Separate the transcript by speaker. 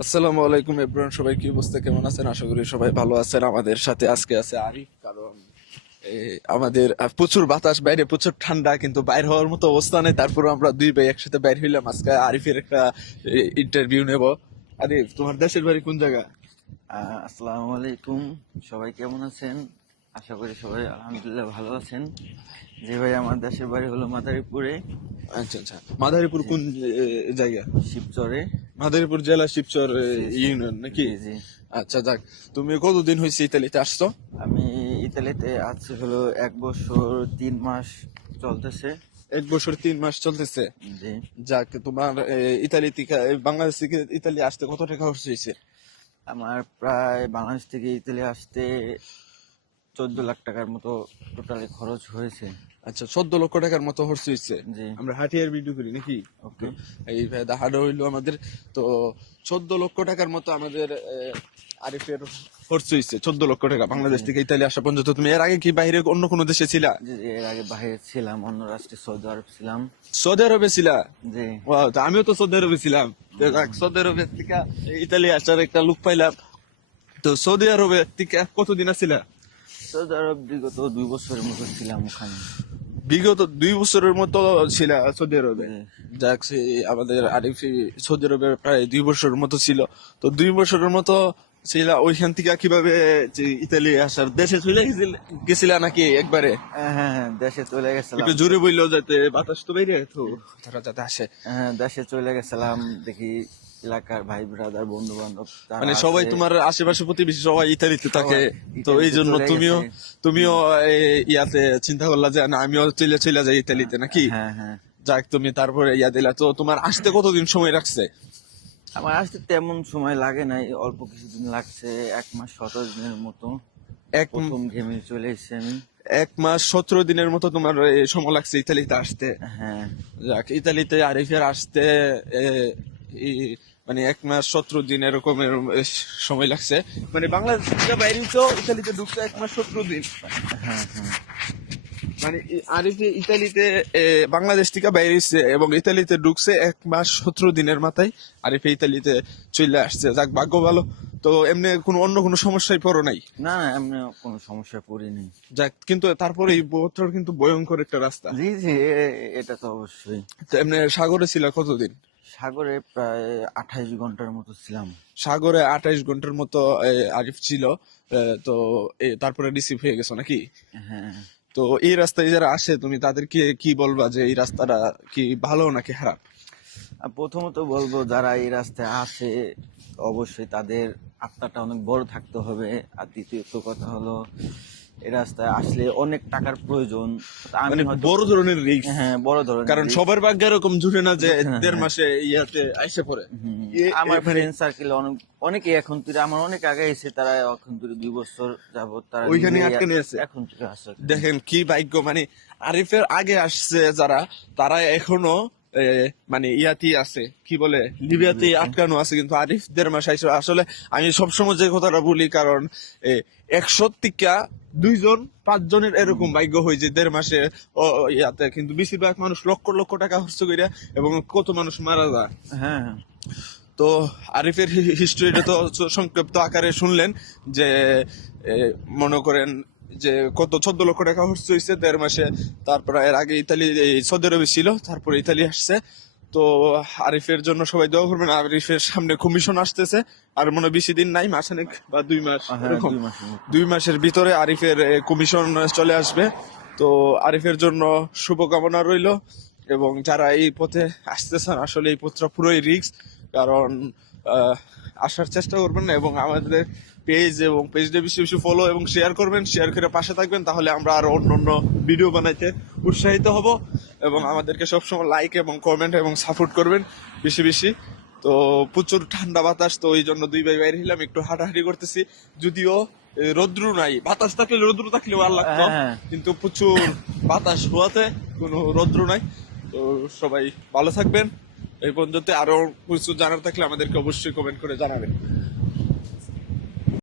Speaker 1: আসসালামু আলাইকুম এভরিওয়ান সবাই কি অবস্থা কেমন আছেন? আশা করি সবাই ভালো আছেন। আমাদের সাথে আজকে আছে আরিফ কারণ আমাদের প্রচুর বাতাস বাইরে প্রচুর ঠান্ডা কিন্তু বাইরে হওয়ার মতো অবস্থা নেই। তারপর আমরা দুই ভাই একসাথে বাইর হইলাম। আজকে আরিফের একটা ইন্টারভিউ নেব। আরিফ তোমার দেশের বাড়ি কোন জায়গা?
Speaker 2: আসসালামু আলাইকুম। সবাই কেমন আছেন? আশা করি সবাই আলহামদুলিল্লাহ ভালো আছেন। যে ভাই আমার দেশের বাড়ি হলো মাদারীপুরে।
Speaker 1: আচ্ছা আচ্ছা। মাদারীপুর কোন জায়গা?
Speaker 2: শিবচরে।
Speaker 1: মাদারীপুর জেলা শিবচর ইউনিয়ন নাকি। আচ্ছা যাক। তুমি কতদিন হয়েছে ইতালিতে আসছো?
Speaker 2: আমি ইতালিতে আছি হলো এক বছর তিন মাস চলতেছে।
Speaker 1: এক বছর তিন মাস চলতেছে।
Speaker 2: জি।
Speaker 1: যাক তোমার ইতালি থেকে বাংলাদেশ থেকে ইতালি আসতে কত টাকা খরচ হয়েছে?
Speaker 2: আমার প্রায় বাংলাদেশ থেকে ইতালি আসতে চোদ্দ লাখ টাকার মতো টোটালি খরচ হয়েছে।
Speaker 1: আচ্ছা চোদ্দ লক্ষ টাকার মতো খরচ হয়েছে। আমরা হাটিয়ার ভিডিও করি নাকি?
Speaker 2: ওকে।
Speaker 1: এই হাট হইল আমাদের তো চোদ্দ লক্ষ টাকার মতো আমাদের আরিফের খরচ হয়েছে চোদ্দ লক্ষ টাকা বাংলাদেশ থেকে ইতালি আসা পর্যন্ত। তুমি এর আগে কি বাইরে অন্য কোনো দেশে ছিলা?
Speaker 2: এর আগে বাইরে ছিলাম অন্য রাষ্ট্রে সৌদি আরব ছিলাম।
Speaker 1: সৌদি আরবে ছিলা?
Speaker 2: জি।
Speaker 1: তো আমিও তো সৌদি আরবে ছিলাম। সৌদি আরবের থেকে ইতালি আসার একটা লুক পাইলাম। তো সৌদি আরবে থেকে কতদিন আসছিলা
Speaker 2: সৌদি আরব বিগত দুই বছরের মতো ছিলাম ওখানে।
Speaker 1: বিগত দুই বছরের মতো ছিল সৌদি আরবে। যাক সে আমাদের আরিফি সৌদি আরবে প্রায় দুই বছরের মতো ছিল। তো দুই বছরের মতো ছিল ওইখান থেকে কীভাবে যে ইতালি আসার দেশে চলে গেছিল- গেছিলা নাকি একবারে?
Speaker 2: হ্যাঁ হ্যাঁ হ্যাঁ, দেশে চলে গেছিলাম।
Speaker 1: একটু জোরে বলল যাতে বাতাস তো বাইরে তো যাতে। আসে
Speaker 2: হ্যাঁ দেশে চলে গেছিলাম দেখি এলাকার ভাই ব্রাদার বন্ধু বান্ধব
Speaker 1: মানে সবাই তোমার আশেপাশে প্রতিবেশী সবাই ইতালিতে থাকে। তো এই জন্য তুমিও তুমিও ইয়াতে চিন্তা করলা যে না আমিও চলে চলে যাই ইতালিতে নাকি?
Speaker 2: হ্যাঁ হ্যাঁ।
Speaker 1: যাক তুমি তারপরে ইয়া দিলা। তো তোমার আসতে কতদিন সময় রাখছে
Speaker 2: আমার আসতে তেমন সময় লাগে নাই অল্প কিছুদিন লাগছে এক মাস সতেরো দিনের মতো।
Speaker 1: এক
Speaker 2: ঘেমে চলে এসেছি আমি।
Speaker 1: এক মাস সতেরো দিনের মতো তোমার সময় লাগছে ইতালিতে আসতে।
Speaker 2: হ্যাঁ।
Speaker 1: যাক ইতালিতে আরিফের আসতে মানে এক মাস সতেরো দিন এরকম সময় লাগছে। মানে বাংলাদেশ বাইরে তো ইতালিতে ঢুকছে এক মাস সতেরো দিন।
Speaker 2: হ্যাঁ হ্যাঁ।
Speaker 1: মানে ই- আরিফে ইতালিতে বাংলাদেশ থেকে বাইরে এবং ইতালিতে ঢুকছে এক মাস সতেরো দিনের মাথায় আরিফে ইতালিতে চলে আসছে। যাক ভাগ্য ভালো। তো এমনি কোনো অন্য কোনো সমস্যায় পড়ো নাই?
Speaker 2: না না এমনি কোনো সমস্যায় পড়িনি।
Speaker 1: যাক কিন্তু তারপরে এই কিন্তু ভয়ঙ্কর একটা রাস্তা।
Speaker 2: জি জি এটা তো অবশ্যই।
Speaker 1: তো এমনি সাগরে ছিল কতদিন?
Speaker 2: সাগরে প্রায় আঠাইশ ঘণ্টার মতো ছিলাম।
Speaker 1: সাগরে আঠাইশ ঘণ্টার মতো আরিফ ছিল তো তারপরে রিসিভ হয়ে গেছো নাকি?
Speaker 2: হ্যাঁ।
Speaker 1: তো এই রাস্তায় যারা আসে তুমি তাদেরকে কি বলবা যে এই রাস্তাটা কি ভালো নাকি খারাপ?
Speaker 2: প্রথমত বলব যারা এই রাস্তায় আসে অবশ্যই তাদের আত্মাটা অনেক বড় থাকতে হবে। আর দ্বিতীয়ত কথা হলো এই রাস্তায় আসলে অনেক টাকার প্রয়োজন। আমি
Speaker 1: মানে বড় ধরনের রিস্ক
Speaker 2: হ্যাঁ বড় ধরনের
Speaker 1: কারণ সবার ভাগ্যে এরকম জুটে না যে
Speaker 2: হ্যাঁ,
Speaker 1: দেড়
Speaker 2: হ্যাঁ।
Speaker 1: মাসে ইয়াতে আইসে পড়ে।
Speaker 2: আমার ফ্রেন্ড সার্কেল অনেক অনেকে এখন তুই আমার অনেক আগে এসে তারা এখন তুই দুই বছর যাবত তারা
Speaker 1: ওইখানে আটকে নিয়ে আছে।
Speaker 2: এখন থেকে আসছে।
Speaker 1: দেখেন কি ভাগ্য মানে আরিফের আগে আসছে যারা তারা এখনও মানে ইয়াতি আছে। কি বলে? লিবিয়াতে। আটকানো আছে কিন্তু আরিফ দেড় মাস আসলে আমি সবসময় যে কথাটা বলি কারণ একশো টিকা দুইজন পাঁচজনের এরকম ভাগ্য হয় যে দেড় মাসে ও, ইয়াতে কিন্তু বেশিরভাগ মানুষ লক্ষ লক্ষ টাকা খরচ করে এবং কত মানুষ মারা যায়।
Speaker 2: হ্যাঁ হ্যাঁ।
Speaker 1: তো আরিফের হিস্ট্রিটা তো সংক্ষিপ্ত আকারে শুনলেন যে মনে করেন যে কত চোদ্দ লক্ষ টাকা খরচ হয়েছে দেড় মাসে তারপর এর আগে ইতালি সৌদি আরবে ছিল তারপরে ইতালি আসছে। তো আরিফের জন্য সবাই দোয়া করবেন। আরিফের সামনে কমিশন আসতেছে। আর মনে হয় বেশি দিন নাই মাসানেক বা দুই মাস
Speaker 2: হ্যাঁ
Speaker 1: এরকম।
Speaker 2: দুই মাসের মতো।
Speaker 1: দুই মাসের ভিতরে আরিফের কমিশন চলে আসবে। তো আরিফের জন্য শুভকামনা রইল এবং যারা এই পথে আসতেছেন আসলে এই পথটা পুরোই রিস্ক কারণ আসার চেষ্টা করবেন এবং আমাদের পেজ এবং পেজটা বেশি বেশি ফলো এবং শেয়ার করবেন। শেয়ার করে পাশে থাকবেন তাহলে আমরা আরও অন্য অন্য ভিডিও বানাইতে উৎসাহিত হব। এবং আমাদেরকে সবসময় লাইক এবং কমেন্ট এবং সাপোর্ট করবেন বেশি বেশি। তো প্রচুর ঠান্ডা বাতাস তো ওই জন্য দুই ভাই বাইরে হলাম একটু হাঁটাহাঁটি করতেছি। যদিও রৌদ্র নাই। বাতাস থাকলে রৌদ্র থাকলেও আর লাগতো
Speaker 2: হ্যাঁ।
Speaker 1: কিন্তু প্রচুর বাতাস হওয়াতে কোনো রৌদ্র নাই। তো সবাই ভালো থাকবেন। এই পর্যন্ত আরও কিছু জানার থাকলে আমাদেরকে অবশ্যই কমেন্ট করে জানাবেন।